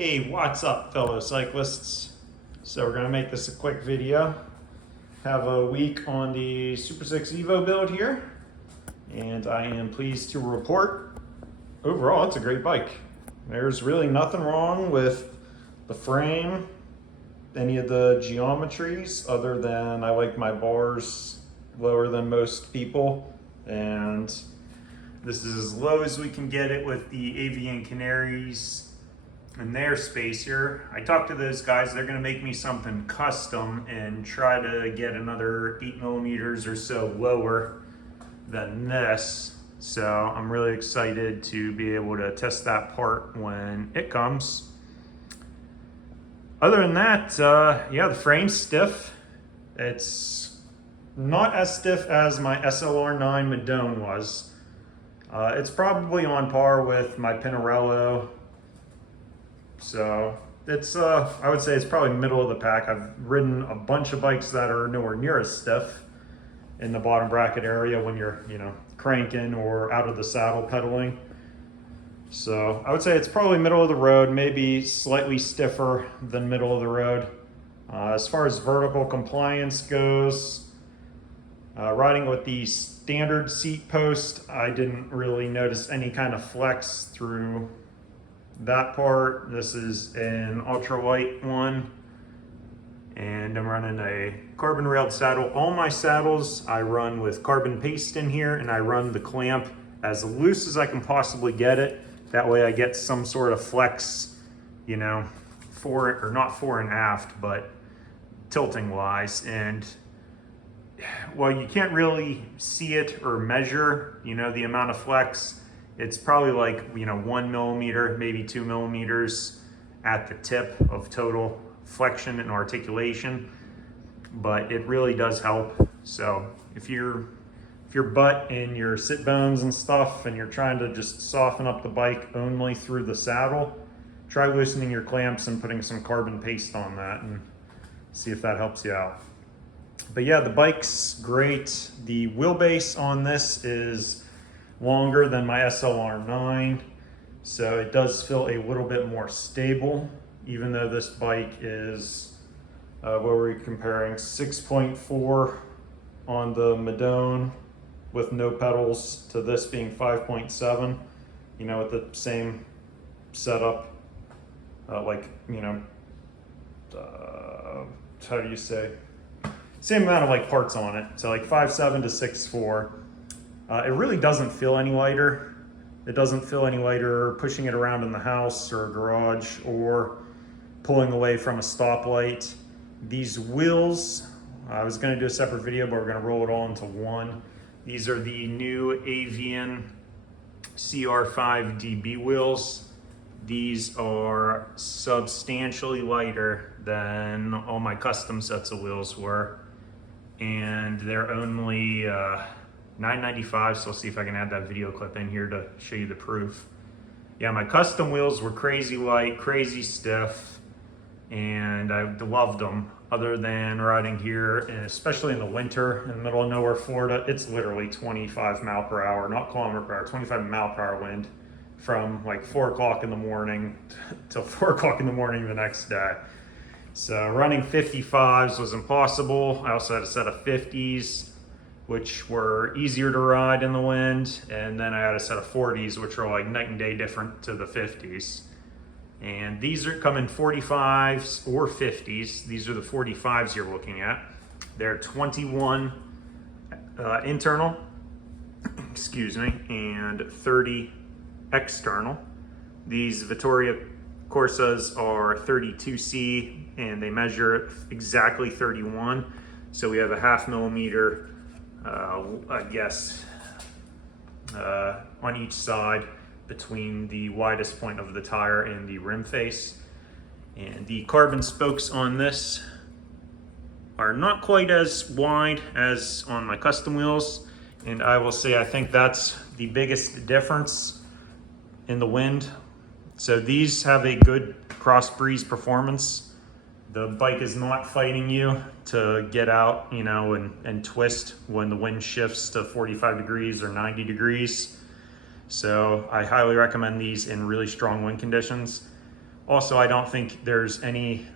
Hey, what's up, fellow cyclists? So we're gonna make this a quick video. Have a week on the SuperSix Evo build here, and I am pleased to report, overall, it's a great bike. There's really nothing wrong with the frame, any of the geometries, other than I like my bars lower than most people, and this is as low as we can get it with the Avian Canaries and their spacer. I talked to those guys, they're gonna make me something custom and try to get another 8 millimeters or so lower than this. So I'm really excited to be able to test that part when it comes. Other than that, yeah, the frame's stiff. It's not as stiff as my SLR9 Madone was. It's probably on par with my Pinarello. So it's, I would say it's probably middle of the pack. I've ridden a bunch of bikes that are nowhere near as stiff in the bottom bracket area when you're, cranking or out of the saddle pedaling. So I would say it's probably middle of the road, maybe slightly stiffer than middle of the road. As far as vertical compliance goes, riding with the standard seat post, I didn't really notice any kind of flex through that part. This is an ultralight one, and I'm running a carbon railed saddle. All my saddles I run with carbon paste in here, and I run the clamp as loose as I can possibly get it. That way I get some sort of flex, fore, or not fore and aft, but tilting wise. And while you can't really see it or measure, the amount of flex, it's probably like, 1 millimeter, maybe 2 millimeters at the tip of total flexion and articulation, but it really does help. So if your butt and your sit bones and stuff, and you're trying to just soften up the bike only through the saddle, try loosening your clamps and putting some carbon paste on that and see if that helps you out. But yeah, the bike's great. The wheelbase on this is longer than my SLR9, so it does feel a little bit more stable, even though this bike is, what were we comparing, 6.4 on the Madone with no pedals to this being 5.7, with the same setup, how do you say, same amount of parts on it, so 5.7 to 6.4. It really doesn't feel any lighter. It doesn't feel any lighter pushing it around in the house or garage or pulling away from a stoplight. These wheels, I was gonna do a separate video, but we're gonna roll it all into one. These are the new Avian CR5 DB wheels. These are substantially lighter than all my custom sets of wheels were. And they're only, $9.95, so I'll see if I can add that video clip in here to show you the proof. Yeah, my custom wheels were crazy light, crazy stiff, and I loved them. Other than riding here, and especially in the winter in the middle of nowhere, Florida, it's literally 25 mile per hour, not kilometer per hour, 25 mile per hour wind from 4 o'clock in the morning till 4 o'clock in the morning the next day. So running 55s was impossible. I also had a set of 50s, which were easier to ride in the wind. And then I had a set of 40s, which are night and day different to the 50s. And these are come in 45s or 50s. These are the 45s you're looking at. They're 21 internal, excuse me, and 30 external. These Vittoria Corsas are 32C, and they measure exactly 31. So we have a 0.5 millimeter, I guess, on each side between the widest point of the tire and the rim face. And the carbon spokes on this are not quite as wide as on my custom wheels. And I will say, I think that's the biggest difference in the wind. So these have a good cross breeze performance. The bike is not fighting you to get out, and twist when the wind shifts to 45 degrees or 90 degrees. So I highly recommend these in really strong wind conditions. Also, I don't think there's any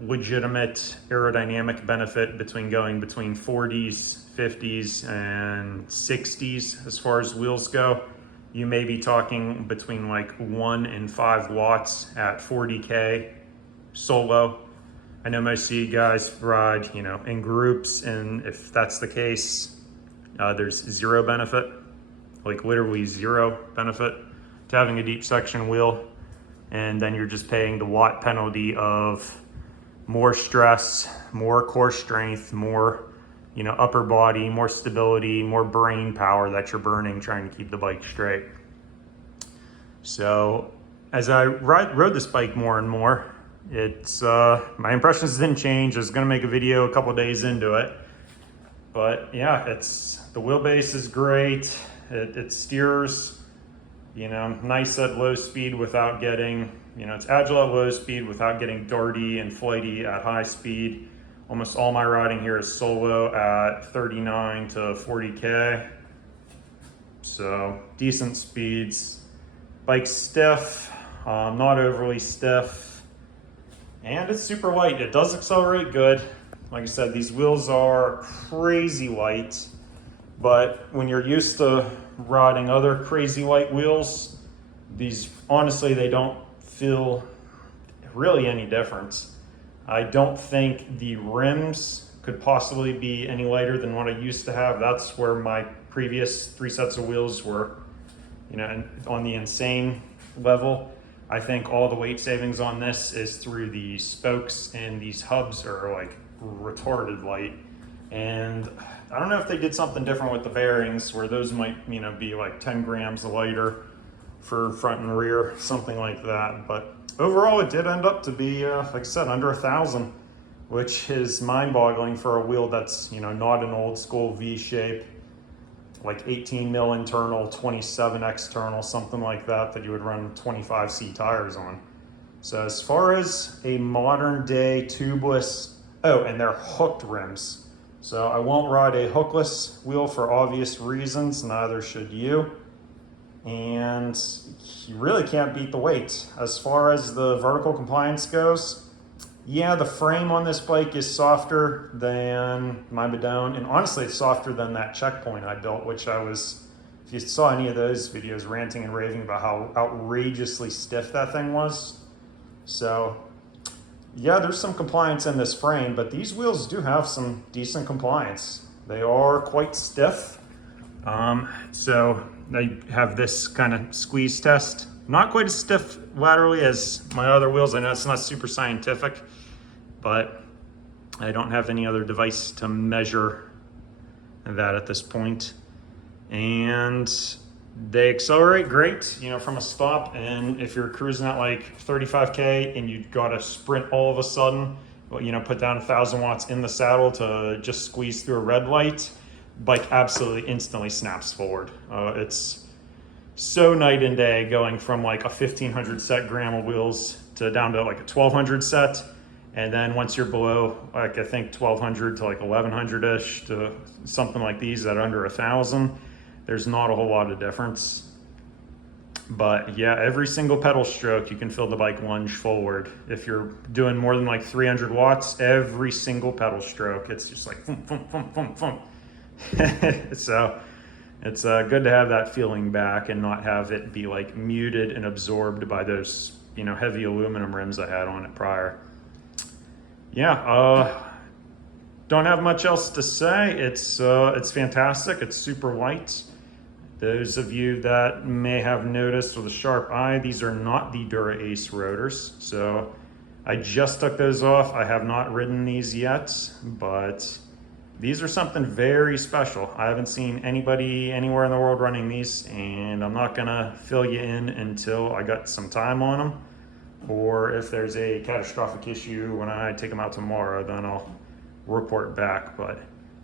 legitimate aerodynamic benefit between going between 40s, 50s, and 60s as far as wheels go. You may be talking between like 1 and 5 watts at 40K solo. I know most of you guys ride, you know, in groups, and if that's the case, there's zero benefit, like literally zero benefit to having a deep section wheel. And then you're just paying the watt penalty of more stress, more core strength, more, you know, upper body, more stability, more brain power that you're burning trying to keep the bike straight. So as I rode this bike more and more, it's my impressions didn't change. I was gonna make a video a couple days into it, but yeah, the wheelbase is great. It steers, you know, nice at low speed without getting, you know, it's agile at low speed without getting darty and flighty at high speed. Almost all my riding here is solo at 39 to 40K. So decent speeds. Bike's stiff, not overly stiff. And it's super light. It does accelerate good. Like I said, these wheels are crazy light. But when you're used to riding other crazy light wheels, these, honestly, they don't feel really any difference. I don't think the rims could possibly be any lighter than what I used to have. That's where my previous 3 sets of wheels were, you know, on the insane level. I think all the weight savings on this is through the spokes, and these hubs are like retarded light. And I don't know if they did something different with the bearings, where those might, you know, be like 10 grams lighter for front and rear, something like that. But overall, it did end up to be, like I said, under 1,000, which is mind-boggling for a wheel that's, you know, not an old school V shape, like 18 mil internal, 27 external, something like that, that you would run 25C tires on. So as far as a modern day tubeless, oh, and they're hooked rims. So I won't ride a hookless wheel for obvious reasons, neither should you. And you really can't beat the weight. As far as the vertical compliance goes, yeah, the frame on this bike is softer than my Madone, and honestly, it's softer than that Checkpoint I built, which I was, if you saw any of those videos, ranting and raving about how outrageously stiff that thing was. So yeah, there's some compliance in this frame, but these wheels do have some decent compliance. They are quite stiff. So I have this kind of squeeze test. Not quite as stiff laterally as my other wheels. I know it's not super scientific, but I don't have any other device to measure that at this point. And they accelerate great, you know, from a stop. And if you're cruising at like 35K and you got to sprint all of a sudden, you know, put down 1,000 watts in the saddle to just squeeze through a red light, bike absolutely instantly snaps forward. It's so night and day going from like a 1,500 set gram of wheels to down to like a 1,200 set. And then once you're below, like I think 1,200 to like 1,100-ish to something like these that are under 1,000, there's not a whole lot of difference. But yeah, every single pedal stroke, you can feel the bike lunge forward. If you're doing more than like 300 watts, every single pedal stroke, it's just like thump, thump, thump, thump, thump. So it's good to have that feeling back and not have it be like muted and absorbed by those, you know, heavy aluminum rims I had on it prior. Yeah, don't have much else to say. It's fantastic. It's super light. Those of you that may have noticed with a sharp eye, these are not the Dura Ace rotors. So I just took those off. I have not ridden these yet, but these are something very special. I haven't seen anybody anywhere in the world running these, and I'm not gonna fill you in until I got some time on them, or if there's a catastrophic issue when I take them out tomorrow, then I'll report back. But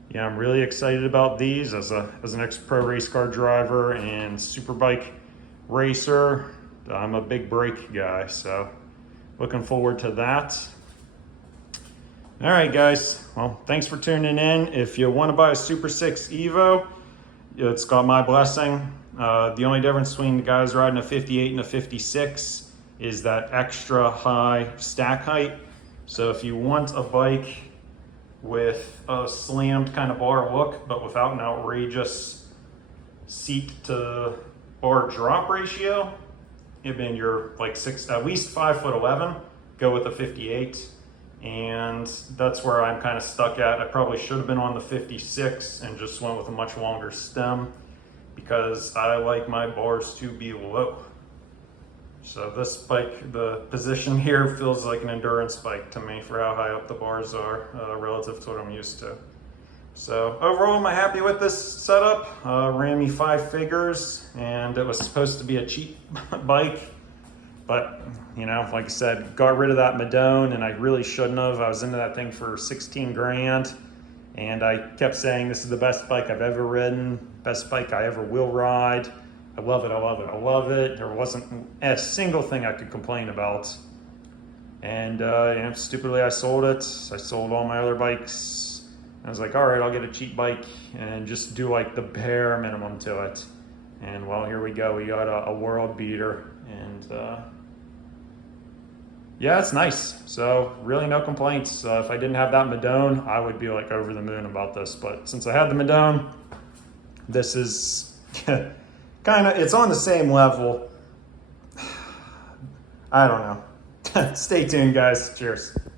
yeah, I'm really excited about these as an ex-pro race car driver and superbike racer. I'm a big brake guy, so looking forward to that. All right, guys. Well, thanks for tuning in. If you want to buy a SuperSix Evo, it's got my blessing. The only difference between the guys riding a 58 and a 56 is that extra high stack height. So if you want a bike with a slammed kind of bar look, but without an outrageous seat to bar drop ratio, I mean, you're like at least 5'11", go with a 58. And that's where I'm kind of stuck at. I probably should have been on the 56 and just went with a much longer stem because I like my bars to be low. So this bike, the position here feels like an endurance bike to me for how high up the bars are relative to what I'm used to. So overall, am I happy with this setup? Ran me 5 figures, and it was supposed to be a cheap bike. But, you know, like I said, got rid of that Madone, and I really shouldn't have. I was into that thing for 16 grand, and I kept saying this is the best bike I've ever ridden, best bike I ever will ride. I love it, I love it, I love it. There wasn't a single thing I could complain about. And, you know, stupidly I sold it. I sold all my other bikes. I was like, all right, I'll get a cheap bike and just do like the bare minimum to it. And well, here we go. We got a world beater, and yeah, it's nice. So really no complaints. If I didn't have that Madone, I would be like over the moon about this. But since I had the Madone, this is kind of, it's on the same level. I don't know. Stay tuned, guys. Cheers.